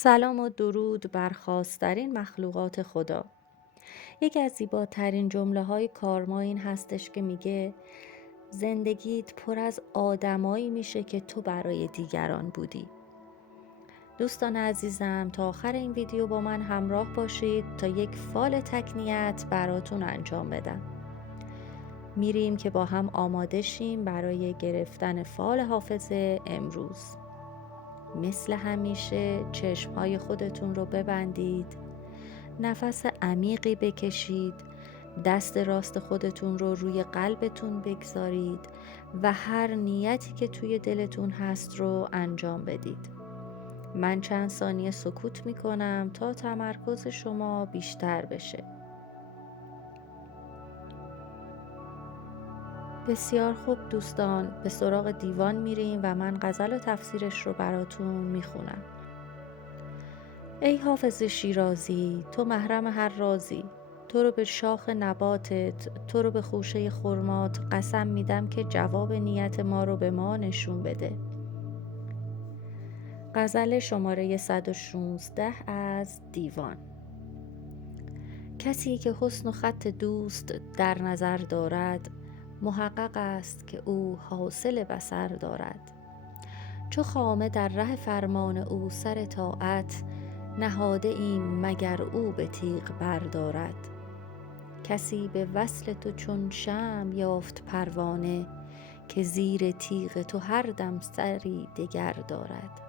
سلام و درود بر خاص‌ترین مخلوقات خدا. یکی از زیباترین جمله‌های کارما این هستش که میگه زندگیت پر از آدمایی میشه که تو برای دیگران بودی. دوستان عزیزم، تا آخر این ویدیو با من همراه باشید تا یک فال تکنیت براتون انجام بدم. میریم که با هم آماده شیم برای گرفتن فال حافظه امروز. مثل همیشه چشمهای خودتون رو ببندید، نفس عمیقی بکشید، دست راست خودتون رو روی قلبتون بگذارید و هر نیتی که توی دلتون هست رو انجام بدید. من چند ثانیه سکوت میکنم تا تمرکز شما بیشتر بشه. بسیار خوب دوستان، به سراغ دیوان میریم و من غزل و تفسیرش رو براتون میخونم. ای حافظ شیرازی، تو محرم هر رازی، تو رو به شاخ نباتت، تو رو به خوشه خرمات قسم میدم که جواب نیت ما رو به ما نشون بده. غزل شماره 116 از دیوان. کسی که حسن و خط دوست در نظر دارد، محقق است که او حاصل بصر دارد. چو خامه در ره فرمان او سر طاعت، نهاده ایم مگر او به تیغ بردارد. کسی به وصل تو چون شمع یافت پروانه، که زیر تیغ تو هر دم سری دگر دارد.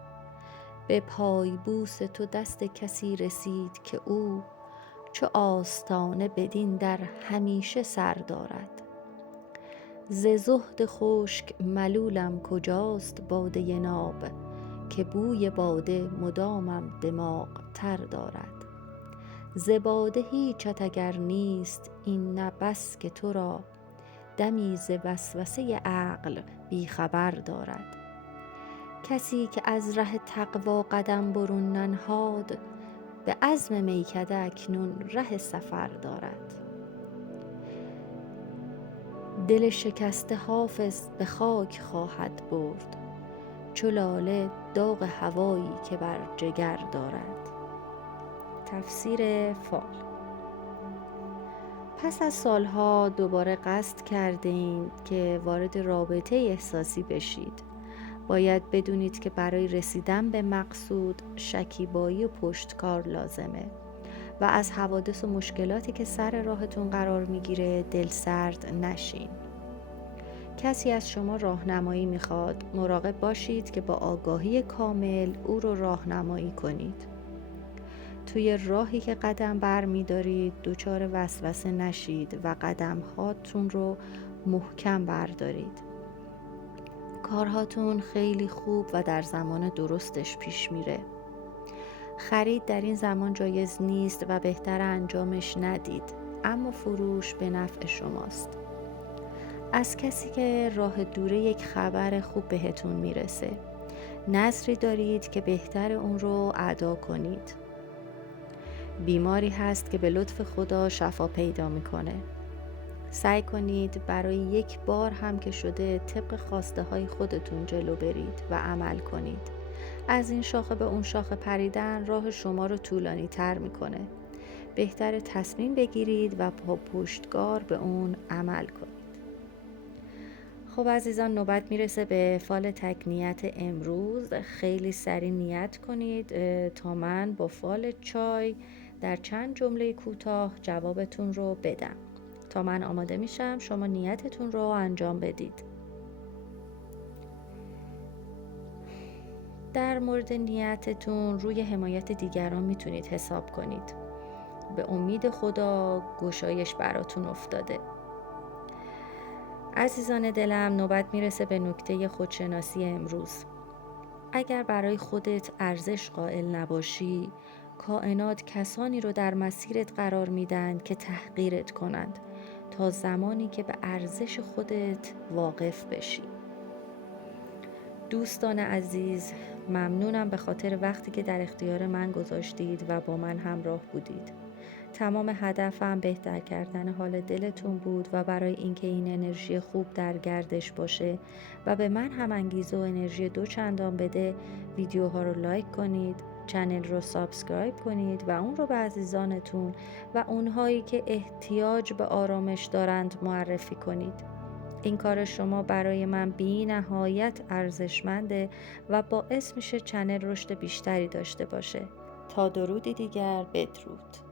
به پای بوس تو دست کسی رسید که او، چو آستانه بدین در همیشه سر دارد. ز زهد خشک ملولم کجاست باده ناب، که بوی باده مدامم دماغ تر دارد. ز باده هیچت اگر نیست این نه بس که تو را، دمی ز وسوسه عقل بی خبر دارد. کسی که از ره تقوا قدم برون ننهاد، به عزم میکده اکنون ره سفر دارد. دل شکسته حافظ به خاک خواهد برد، چو لاله داغ هوایی که بر جگر دارد. تفسیر فال. پس از سالها دوباره قصد کردین که وارد رابطه احساسی بشید. باید بدونید که برای رسیدن به مقصود شکیبایی و پشتکار لازمه و از حوادث و مشکلاتی که سر راهتون قرار میگیره دلسرد نشین. کسی از شما راهنمایی میخواد، مراقب باشید که با آگاهی کامل او رو راهنمایی کنید. توی راهی که قدم بر میدارید دچار وسوسه نشید و قدم هاتون رو محکم بردارید. کارهاتون خیلی خوب و در زمان درستش پیش میره. خرید در این زمان جایز نیست و بهتر انجامش ندید، اما فروش به نفع شماست. از کسی که راه دوره یک خبر خوب بهتون میرسه. نذری دارید که بهتر اون رو ادا کنید. بیماری هست که به لطف خدا شفا پیدا میکنه. سعی کنید برای یک بار هم که شده طبق خواسته های خودتون جلو برید و عمل کنید. از این شاخه به اون شاخه پریدن راه شما رو طولانی تر میکنه. بهتر تصمیم بگیرید و با پشتکار به اون عمل کنید. خب عزیزان، نوبت میرسه به فال تکنیت امروز. خیلی سریع نیت کنید تا من با فال چای در چند جمله کوتاه جوابتون رو بدم. تا من آماده میشم شما نیتتون رو انجام بدید. در مورد نیتتون روی حمایت دیگران میتونید حساب کنید. به امید خدا گشایش براتون افتاده. عزیزان دلم، نوبت میرسه به نکته خودشناسی امروز. اگر برای خودت ارزش قائل نباشی، کائنات کسانی رو در مسیرت قرار میدن که تحقیرت کنند تا زمانی که به ارزش خودت واقف بشی. دوستان عزیز، ممنونم به خاطر وقتی که در اختیار من گذاشتید و با من همراه بودید. تمام هدفم بهتر کردن حال دلتون بود و برای اینکه این انرژی خوب در گردش باشه و به من هم انگیزه و انرژی 2 چندان بده، ویدیوها رو لایک کنید، چنل رو سابسکرایب کنید و اون رو به عزیزانتون و اونهایی که احتیاج به آرامش دارند معرفی کنید. این کار شما برای من بی نهایت ارزشمنده و باعث میشه چنل رشد بیشتری داشته باشه. تا درودی دیگر، بدرود.